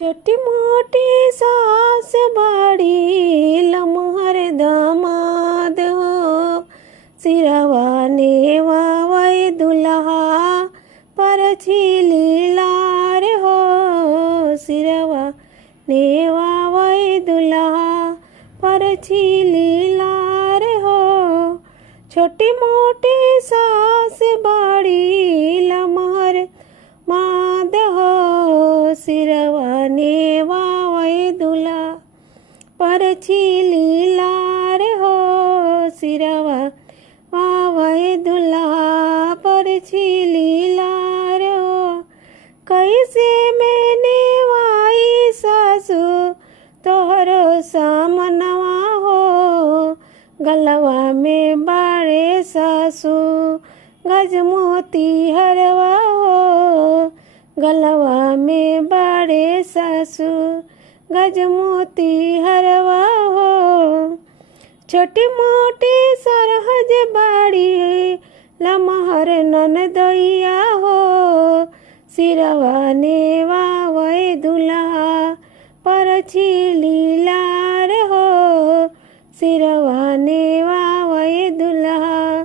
छोटी मोटी सास बड़ी लमहर दामाद हो, सिरवा नेवावै दुल्हा परछी लीलार हो, सिरवा नेवावै दुल्हा परछी लीलार हो। छोटी मोटी सास बड़ी लमहर माद हो, सिरवा नेवावै दुल्हा परछी लीलार हो, सिरवा वावै दुल्हा परछी लीलार हो। कैसे मैंने वाई सासु तोहरो सामनवा हो, गलवा में बाड़े सासु गजमोती हरवा हो, गलवा में बाड़े सासु गजमोती हरवा हो। छोटी मोटी सरहज बाड़ी लमहर ननदइया हो, सिरवा नेवावै दुल्हा परछी लीलार हो, सिरवा नेवावै दुल्हा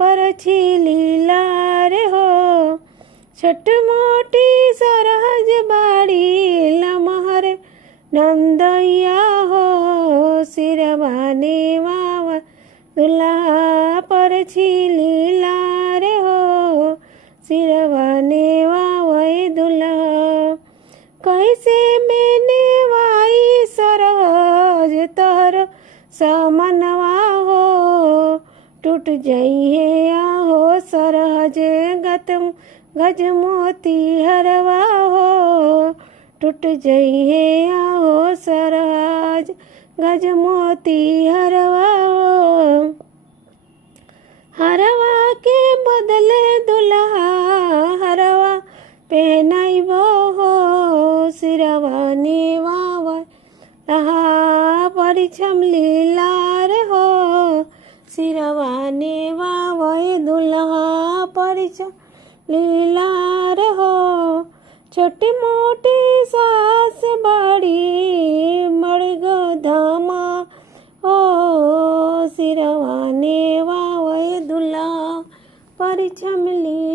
परछी लीलार हो। छोट मोटी सरहज बाड़ी लमहर नंदइया हो, सिरवा नेवावै दुल्हा परछी लीलार हो, सिरवा नेवावै दुल्हा। कैसे मैंने वाई सरहज तोहर सामनवा हो, टूट जइहे आहो सरहज गतम गजमोती हरवा हो, टूट जइहे आहो सरहज गजमोती हरवा हो। हरवा के बदले दुल्हा हरवा पहनाइबो हो, सिरवा नेवावै दुल्हा परिछम लीलार हो, सिरवा नेवावै दुल्हा परिछम लीलार हो। छोटी मोटी सास बड़ी मड़गो धामा हो, सिरवा नेवावै दुल्हा परिछम लीलार